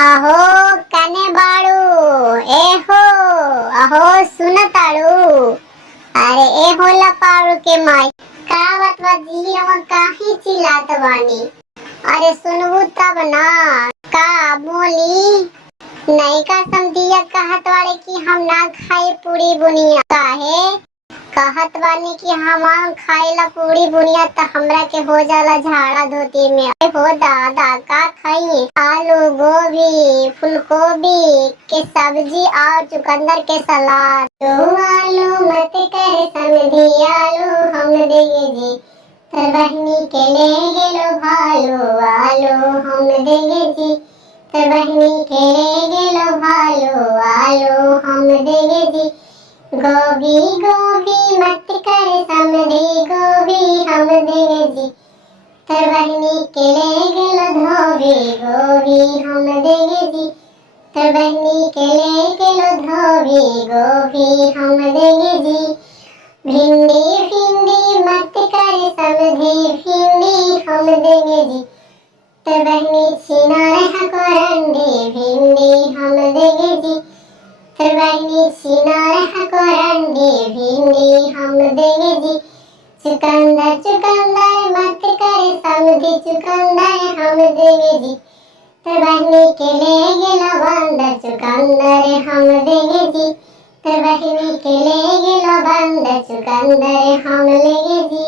अहो कने बाड़ू ए हो अहो सुनताड़ू। अरे ए हो लपाड़ू के माई का बतवा जी हम काहे चिल्लात बानी। अरे सुनबू तब ना का बोली। नहीं का समझिया कहत वाले कि हम ना खाए पूरी बुनिया काहे कहत बानी कि हम खाएला पूरी बुनिया त हमरा के हो जाला झाड़ा धोती में। अरे हो दादा का खाई आलू गोभी फूलगोभी के सब्जी और चुकंदर के सलाद। तो आलू मत करे समझी आलू हम देंगे जी बहनी के ले गेलो भालो आलू हम देंगे जी बहनी के ले गेलो भालो आलू हम देंगे जी। गोभी गोभी मत कर समझी गोभी हम देंगे जी बहनी के ले गेलो धोबी गोभी हम देंगे जी बहनी के ले गेलो धोबी गोभी हम देंगे जी। भिंडी भिंडी मत कर समझी भिंडी हम देंगे जी बहनी छीना रहा कोरंडी भिंडी हम देंगे जी बहनी छीना रहा कोरंडी भिंडी हम देंगे जी। चुकंदर चुकंदर मत कर समझी चुकंदर हम देंगे जी बहनी के ले गेलो बंदर चुकंदर हम देंगे जी बहनी के ले गेलो बंदर चुकंदर हम लेंगे जी।